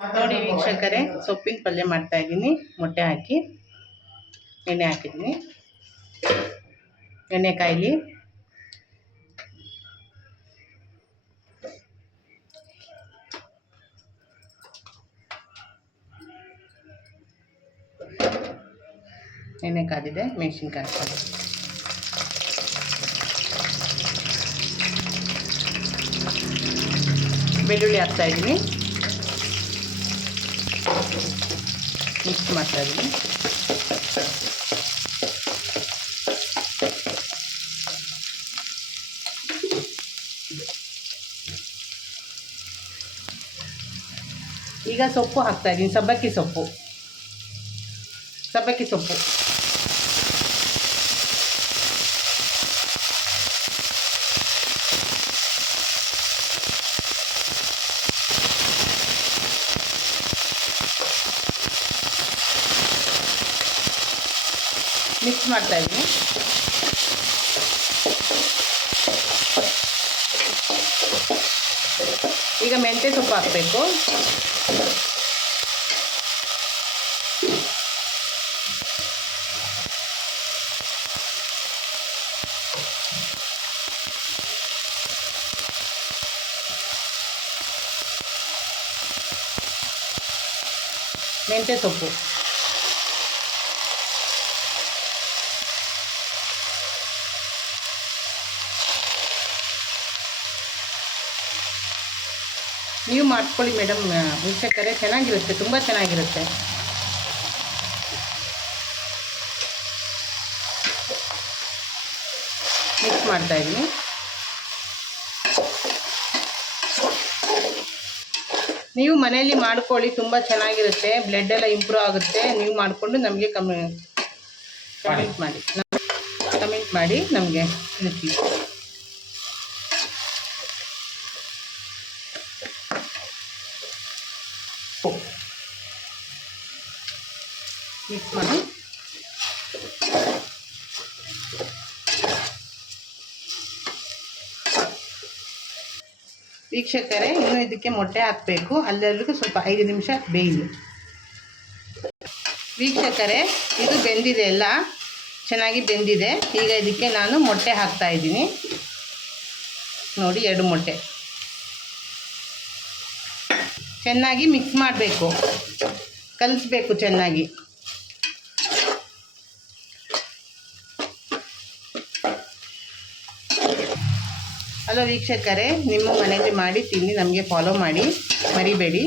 ನೋಡಿ ವೀಕ್ಷಕರೇ, ಸೊಪ್ಪಿನ ಪಲ್ಯ ಮಾಡ್ತಾ ಇದ್ದೀನಿ. ಮೊಟ್ಟೆ ಹಾಕಿ ಎಣ್ಣೆ ಹಾಕಿದ್ದೀನಿ. ಎಣ್ಣೆ ಕಾಯಿಲಿ. ಎಣ್ಣೆ ಕಾದಿದೆ. ಮೆಣಸಿನ್ಕಾಯಿ ಹಾಕ್ತೀನಿ. ಬೆಳ್ಳುಳ್ಳಿ ಹಾಕ್ತಾ ಇದ್ದೀನಿ. ಮಿಕ್ಸ್ ಮಾಡ್ತಾ ಇದ್ದೀನಿ. ಈಗ ಸೊಪ್ಪು ಹಾಕ್ತಾ ಇದ್ದೀನಿ. ಸಬ್ಬಕ್ಕಿ ಸೊಪ್ಪು ಮಿಕ್ಸ್ ಮಾಡ್ತಾ ಇದ್ದೀನಿ. ಈಗ ಮೆಂತ್ಯ ಸೊಪ್ಪು ಹಾಕಬೇಕು. ಮೆಂತ್ಯ ಸೊಪ್ಪು ನೀವು ಮಾಡ್ಕೊಳ್ಳಿ ಮೇಡಮ್. ವೀಕ್ಷಕರೇ, ಚೆನ್ನಾಗಿರುತ್ತೆ, ತುಂಬ ಚೆನ್ನಾಗಿರುತ್ತೆ. ಮಿಕ್ಸ್ ಮಾಡ್ತಾ ಇದ್ದೀನಿ. ನೀವು ಮನೆಯಲ್ಲಿ ಮಾಡ್ಕೊಳ್ಳಿ, ತುಂಬ ಚೆನ್ನಾಗಿರುತ್ತೆ. ಬ್ಲಡ್ ಎಲ್ಲ ಇಂಪ್ರೂವ್ ಆಗುತ್ತೆ. ನೀವು ಮಾಡಿಕೊಂಡು ನಮಗೆ ಕಮೆಂಟ್ ಮಾಡಿ ನಮಗೆ ತಿಳಿಸಿ. ಮಿಕ್ಸ್ ಮಾಡಿ ವೀಕ್ಷಕರೇ, ಇನ್ನು ಇದಕ್ಕೆ ಮೊಟ್ಟೆ ಹಾಕಬೇಕು. ಅಲ್ಲೆಲ್ಲರಿಗೂ ಸ್ವಲ್ಪ 5 ನಿಮಿಷ ಬೇಯಲಿ. ವೀಕ್ಷಕರೇ, ಇದು ಬೆಂದಿದೆ, ಎಲ್ಲ ಚೆನ್ನಾಗಿ ಬೆಂದಿದೆ. ಈಗ ಇದಕ್ಕೆ ನಾನು ಮೊಟ್ಟೆ ಹಾಕ್ತಾ ಇದ್ದೀನಿ. ನೋಡಿ, 2 ಮೊಟ್ಟೆ ಚೆನ್ನಾಗಿ ಮಿಕ್ಸ್ ಮಾಡಬೇಕು, ಕಲಿಸ್ಬೇಕು ಚೆನ್ನಾಗಿ. ಹಲೋ ವೀಕ್ಷಕರೇ, ನಿಮ್ಮ ಮನೆಯಲ್ಲಿ ಮಾಡಿ ತಿನ್ನಿ, ನಮಗೆ ಫಾಲೋ ಮಾಡಿ, ಮರಿಬೇಡಿ.